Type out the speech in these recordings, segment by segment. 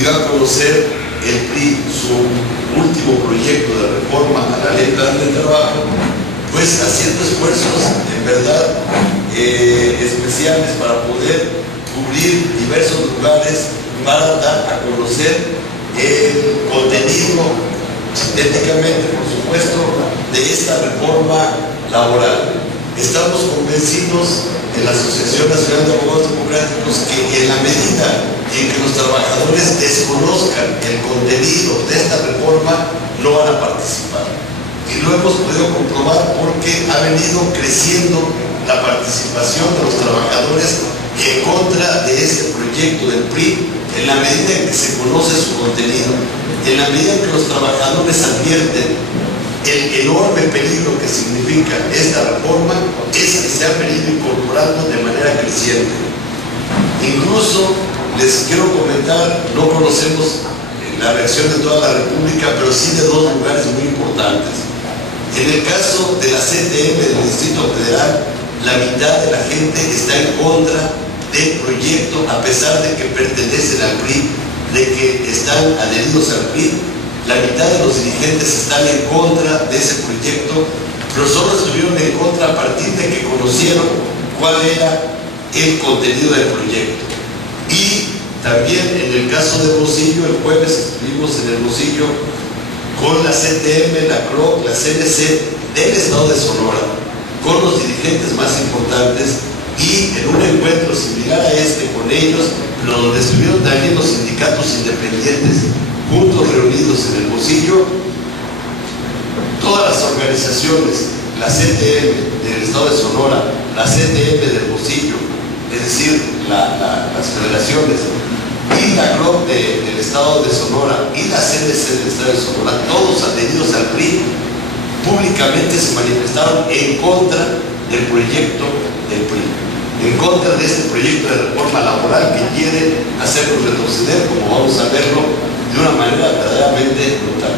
dio a conocer el PRI su último proyecto de reforma a la Ley Federal del Trabajo, pues haciendo esfuerzos en verdad especiales para poder cubrir diversos lugares para dar a conocer el contenido sintéticamente, por supuesto, de esta reforma laboral. Estamos convencidos en la Asociación Nacional de Abogados Democráticos que en la medida en que los trabajadores desconozcan el contenido de esta reforma, no van a participar. Y lo hemos podido comprobar porque ha venido creciendo la participación de los trabajadores en contra de este proyecto del PRI, en la medida en que se conoce su contenido, en la medida en que los trabajadores advierten el enorme peligro que significa esta reforma, es que se ha venido incorporando de manera creciente. Incluso les quiero comentar, no conocemos la reacción de toda la República, pero sí de dos lugares muy importantes. En el caso de la CTM del Distrito Federal, la mitad de la gente está en contra del proyecto, a pesar de que pertenecen al PRI, de que están adheridos al PRI. La mitad de los dirigentes están en contra de ese proyecto, pero solo estuvieron en contra a partir de que conocieron cuál era el contenido del proyecto. Y también en el caso de Hermosillo, el jueves estuvimos en Hermosillo con la CTM, la CROC, la CNC del Estado de Sonora, con los dirigentes más importantes, y en un encuentro similar a este con ellos, pero donde estuvieron también los sindicatos independientes juntos reunidos en Hermosillo, todas las organizaciones, la CTM del Estado de Sonora, la CTM de Hermosillo, es decir, las federaciones, y la CROC del Estado de Sonora y la CNC del Estado de Sonora, todos adheridos al PRI, públicamente se manifestaron en contra del proyecto del PRI, en contra de este proyecto de reforma laboral que quiere hacernos retroceder, como vamos a verlo, de una manera verdaderamente brutal.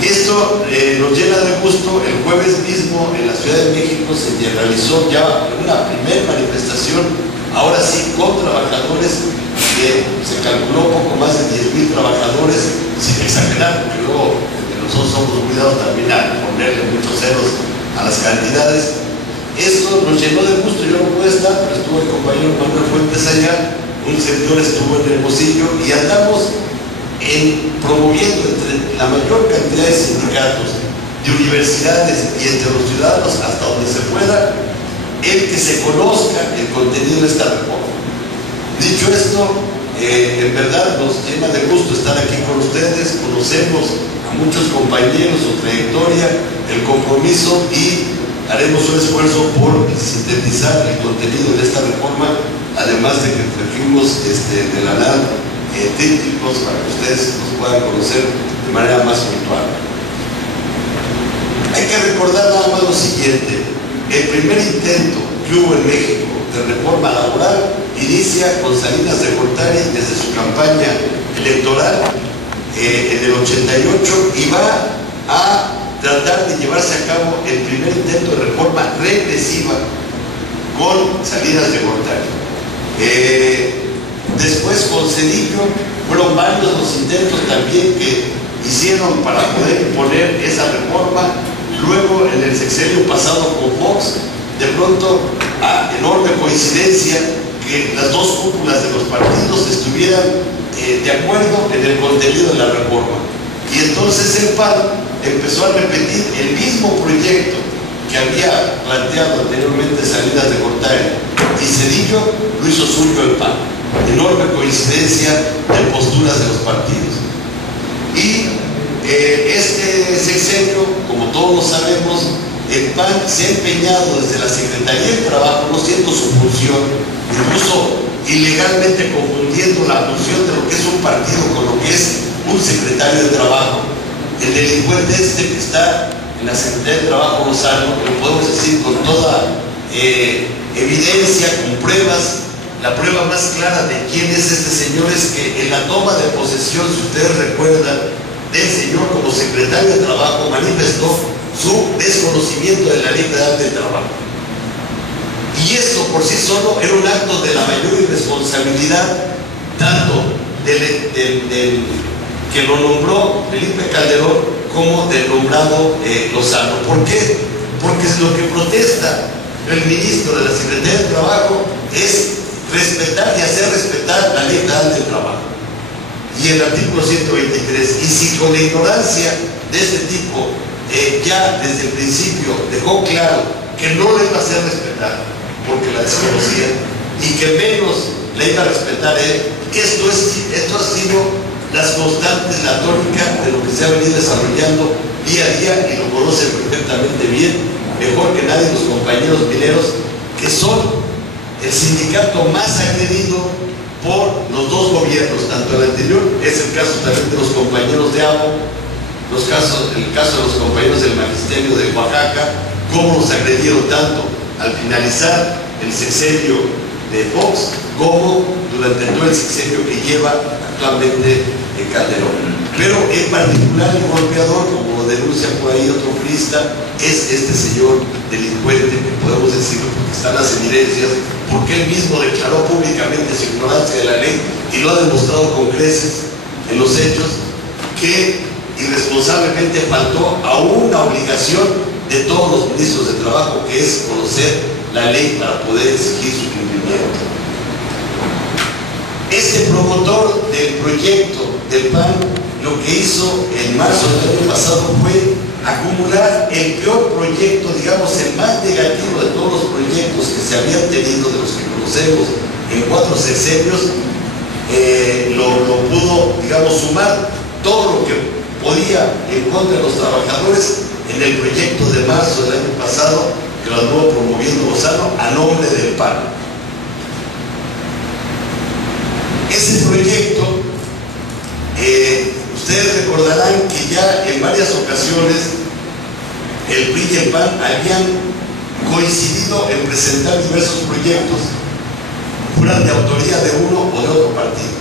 Esto nos llena de gusto. El jueves mismo en la Ciudad de México se realizó ya una primera manifestación, ahora sí con trabajadores, que se calculó poco más de 10,000 trabajadores, sin exagerar, porque luego nosotros somos cuidados también a ponerle muchos ceros a las cantidades. Esto nos llenó de gusto. Yo no pude estar, pero estuvo el compañero Manuel Fuentes allá, un servidor estuvo en Hermosillo, y andamos promoviendo entre la mayor cantidad de sindicatos, de universidades y entre los ciudadanos, hasta donde se pueda, el que se conozca el contenido de esta reforma. Dicho esto, en verdad nos llena de gusto estar aquí con ustedes. Conocemos a muchos compañeros, su trayectoria, el compromiso, y haremos un esfuerzo por sintetizar el contenido de esta reforma, además de que trajimos de la NAD típicos para que ustedes nos puedan conocer de manera más virtual. Hay que recordar nada más lo siguiente: el primer intento que hubo en México de reforma laboral inicia con Salinas de Gortari desde su campaña electoral en el 88, y va a tratar de llevarse a cabo el primer intento de reforma regresiva con Salinas de Gortari. Después con Zedillo fueron varios los intentos también que hicieron para poder imponer esa reforma. Luego en el sexenio pasado con Fox, de pronto, a enorme coincidencia, que las dos cúpulas de los partidos estuvieran de acuerdo en el contenido de la reforma. Y entonces el PAN empezó a repetir el mismo proyecto que había planteado anteriormente Salinas de Gortari, y Zedillo lo hizo suyo el PAN. Enorme coincidencia de posturas de los partidos. Y este sexenio, como todos sabemos, el PAN se ha empeñado desde la Secretaría del Trabajo, no siendo su función, incluso ilegalmente confundiendo la función de lo que es un partido con lo que es un secretario de Trabajo. El delincuente que está en la Secretaría de Trabajo Lozano, que lo podemos decir con toda evidencia, con pruebas. La prueba más clara de quién es este señor es que en la toma de posesión, si ustedes recuerdan, del señor como secretario de Trabajo, manifestó su desconocimiento de la Ley Federal del Trabajo. Y esto por sí solo era un acto de la mayor irresponsabilidad, tanto que lo nombró Felipe Calderón como del nombrado Lozano. ¿Por qué? Porque lo que protesta el ministro de la Secretaría de Trabajo es respetar y hacer respetar la Ley Federal del Trabajo y el artículo 123. Y si con la ignorancia de este tipo ya desde el principio dejó claro que no le iba a hacer respetar porque la desconocía y que menos le iba a respetar él, esto ha sido las constantes, la tónica de lo que se ha venido desarrollando día a día, y lo conocen perfectamente bien, mejor que nadie los compañeros mineros, que son el sindicato más agredido por los dos gobiernos, tanto el anterior, es el caso también de los compañeros de ABO, el caso de los compañeros del Magisterio de Oaxaca, cómo los agredieron tanto al finalizar el sexenio de Fox, como durante todo el sexenio que lleva actualmente Calderón. Pero en particular el golpeador, como lo denuncia por ahí otro jurista, es este señor delincuente, que podemos decirlo porque están las evidencias, porque él mismo declaró públicamente su ignorancia de la ley y lo ha demostrado con creces en los hechos, que irresponsablemente faltó a una obligación de todos los ministros de trabajo, que es conocer la ley para poder exigir su cumplimiento. Este promotor del proyecto del PAN lo que hizo en marzo del año pasado fue acumular el peor proyecto, digamos el más negativo de todos los proyectos que se habían tenido, de los que conocemos en 4 sexenios. Lo pudo, digamos, sumar todo lo que podía en contra de los trabajadores en el proyecto de marzo del año pasado, que lo anduvo promoviendo Lozano a nombre del PAN. Ese proyecto, ustedes recordarán que ya en varias ocasiones el PRI y el PAN habían coincidido en presentar diversos proyectos, fueran de autoría de uno o de otro partido.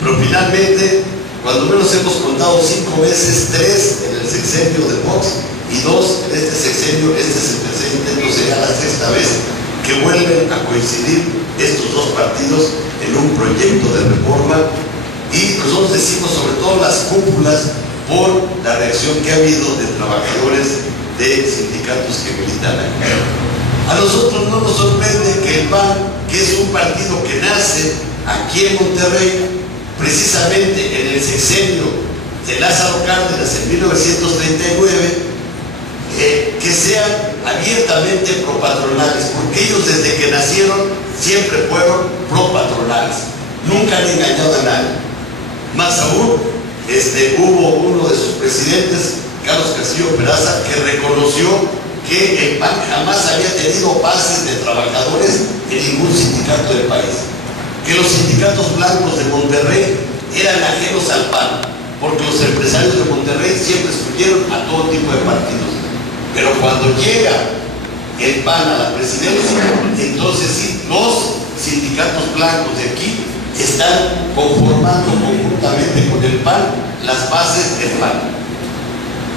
Pero finalmente, cuando menos hemos contado 5 veces, 3 en el sexenio de Fox y 2 en este sexenio, este es el tercer intento, sería la 6ª vez que vuelven a coincidir estos dos partidos en un proyecto de reforma. Y nosotros decimos, sobre todo las cúpulas, por la reacción que ha habido de trabajadores de sindicatos que militan aquí. A nosotros no nos sorprende que el PAN, que es un partido que nace aquí en Monterrey, precisamente en el sexenio de Lázaro Cárdenas en 1939, que sean abiertamente propatronales, porque ellos desde que nacieron siempre fueron propatronales, nunca han engañado a nadie. Más aún, hubo uno de sus presidentes, Carlos Castillo Peraza, que reconoció que el PAN jamás había tenido bases de trabajadores en ningún sindicato del país, que los sindicatos blancos de Monterrey eran ajenos al PAN, porque los empresarios de Monterrey siempre excluyeron a todo tipo de partidos. Pero cuando llega el PAN a la presidencia, entonces sí, los sindicatos blancos de aquí están conformando conjuntamente con el PAN las bases del PAN.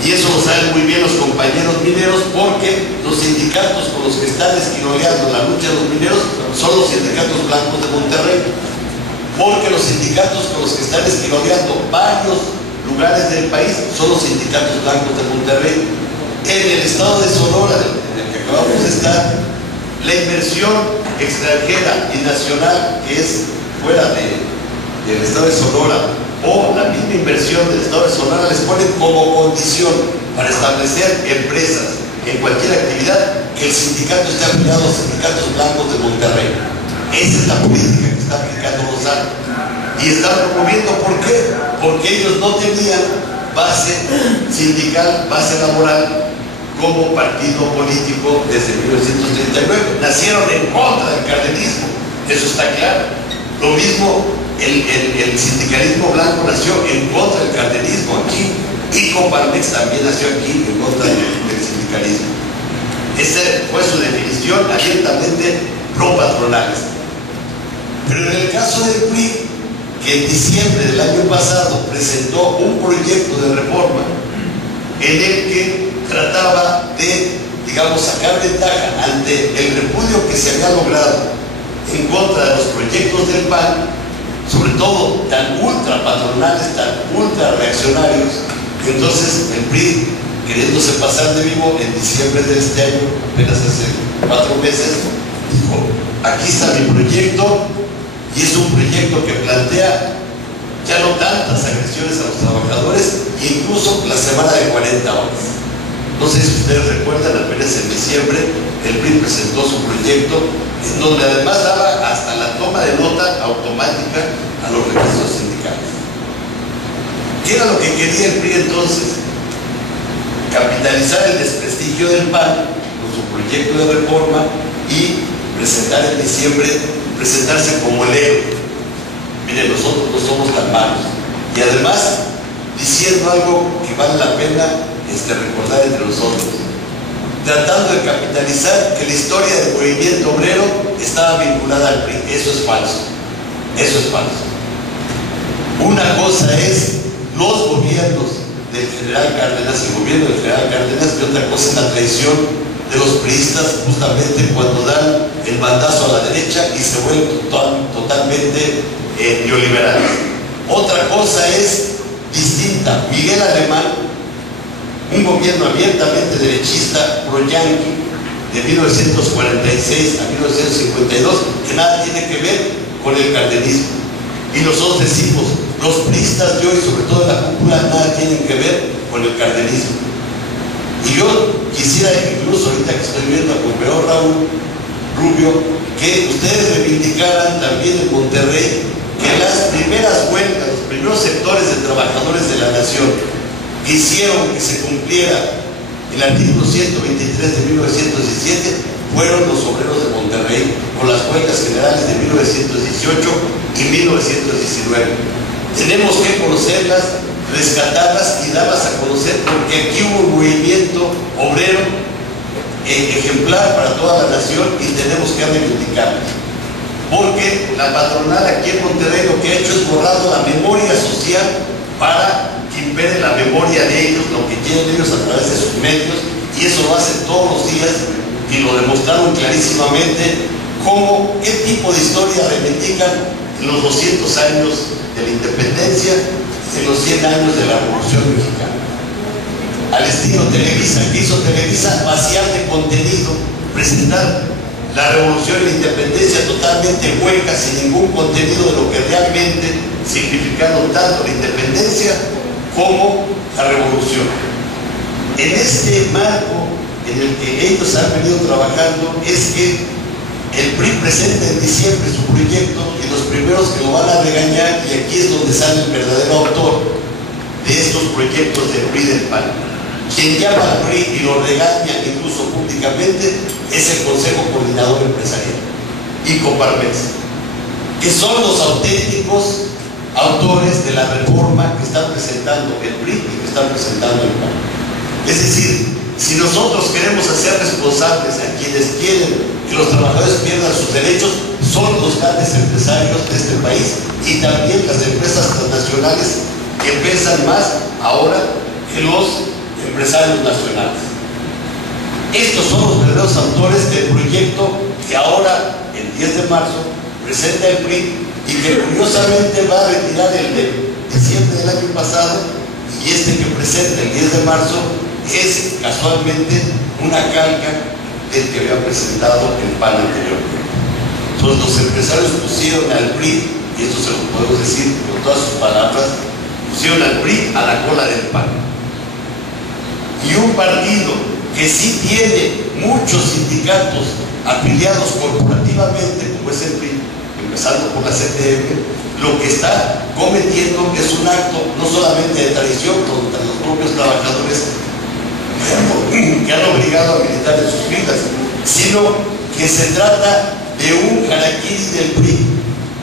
Y eso lo saben muy bien los compañeros mineros, porque los sindicatos con los que están esquiroleando la lucha de los mineros son los sindicatos blancos de Monterrey. Porque los sindicatos con los que están esquiroleando varios lugares del país son los sindicatos blancos de Monterrey. En el estado de Sonora, en el que acabamos de estar, la inversión extranjera y nacional que es fuera del estado de Sonora, o la misma inversión del estado de Sonora, les ponen como condición para establecer empresas en cualquier actividad que el sindicato esté afiliado a los sindicatos blancos de Monterrey. Esa es la política que está aplicando Lozano. Y están promoviendo, ¿por qué? Porque ellos no tenían base sindical, base laboral como partido político desde 1939. Nacieron en contra del cardenismo, eso está claro. Lo mismo, el sindicalismo blanco nació en contra del cardenismo aquí, y Coparmex también nació aquí en contra del sindicalismo. Esa fue su definición, abiertamente pro-patronales. Pero en el caso del PRI, que en diciembre del año pasado presentó un proyecto de reforma en el que trataba de, digamos, sacar ventaja ante el repudio que se había logrado en contra de los proyectos del PAN, sobre todo tan ultra patronales, tan ultra reaccionarios. Entonces el PRI, queriéndose pasar de vivo, en diciembre de este año, apenas hace 4 meses, dijo: aquí está mi proyecto, y es un proyecto que plantea ya no tantas agresiones a los trabajadores, incluso la semana de 40 horas. No sé si ustedes recuerdan, apenas en diciembre el PRI presentó su proyecto, en donde además daba hasta la toma de nota automática a los registros sindicales. ¿Qué era lo que quería el PRI entonces? Capitalizar el desprestigio del PAN con su proyecto de reforma y presentar en diciembre, presentarse como el héroe. Miren, nosotros no somos tan malos. Y además, diciendo algo que vale la pena recordar entre nosotros, tratando de capitalizar que la historia del movimiento obrero estaba vinculada al PRI. Eso es falso. Eso es falso. Una cosa es los gobiernos del general Cárdenas, el gobierno del general Cárdenas, y otra cosa es la traición de los priistas, justamente cuando dan el mandazo a la derecha y se vuelven totalmente neoliberales. Otra cosa es distinta. Miguel Alemán, un gobierno abiertamente derechista, pro-yanqui, de 1946 a 1952, que nada tiene que ver con el cardenismo. Y nosotros decimos, los priistas de hoy, sobre todo en la cúpula, nada tienen que ver con el cardenismo. Y yo quisiera, incluso ahorita que estoy viendo a compañero Raúl Rubio, que ustedes reivindicaran también en Monterrey que las primeras huelgas, los primeros sectores de trabajadores de la nación que hicieron que se cumpliera el artículo 123 de 1917 fueron los obreros de Monterrey, con las huelgas generales de 1918 y 1919. Tenemos que conocerlas, rescatarlas y darlas a conocer, porque aquí hubo un movimiento obrero ejemplar para toda la nación y tenemos que reivindicarlas. Porque la patronal aquí en Monterrey lo que ha hecho es borrar la memoria social para que impere la memoria de ellos, lo que tienen ellos a través de sus medios, y eso lo hacen todos los días y lo demostraron clarísimamente cómo, qué tipo de historia reivindican en los 200 años de la independencia, en los 100 años de la Revolución Mexicana. Al estilo Televisa, que hizo Televisa vaciar de contenido, presentar la Revolución y la Independencia totalmente hueca, sin ningún contenido de lo que realmente significaron tanto la independencia como la revolución. En este marco en el que ellos han venido trabajando es que el PRI presenta en diciembre su proyecto, y los primeros que lo van a regañar, y aquí es donde sale el verdadero autor de estos proyectos del PRI del PAN. Quien llama al PRI y lo regaña incluso públicamente es el Consejo Coordinador Empresarial y Coparmex, que son los auténticos autores de la reforma que están presentando el PRI y que están presentando el PAN. Es decir, si nosotros queremos hacer responsables a quienes quieren que los trabajadores pierdan sus derechos, son los grandes empresarios de este país y también las empresas transnacionales que pesan más ahora que los empresarios nacionales. Estos son los verdaderos autores del proyecto que ahora, el 10 de marzo, presenta el PRI y que curiosamente va a retirar el de diciembre del año pasado, y este que presenta el 10 de marzo es casualmente una calca del que había presentado el PAN anteriormente. Entonces los empresarios pusieron al PRI, y esto se lo podemos decir con todas sus palabras, pusieron al PRI a la cola del PAN. Y un partido que sí tiene muchos sindicatos afiliados corporativamente, como es el PRI, empezando por la CTM, lo que está cometiendo es un acto no solamente de traición contra los propios trabajadores que han obligado a militar en sus vidas, sino que se trata de un harakiri del PRI,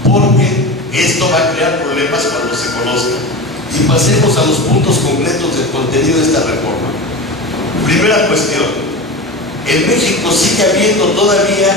porque esto va a crear problemas cuando se conozca. Y pasemos a los puntos completos del contenido de esta reforma. Primera cuestión: en México sigue habiendo todavía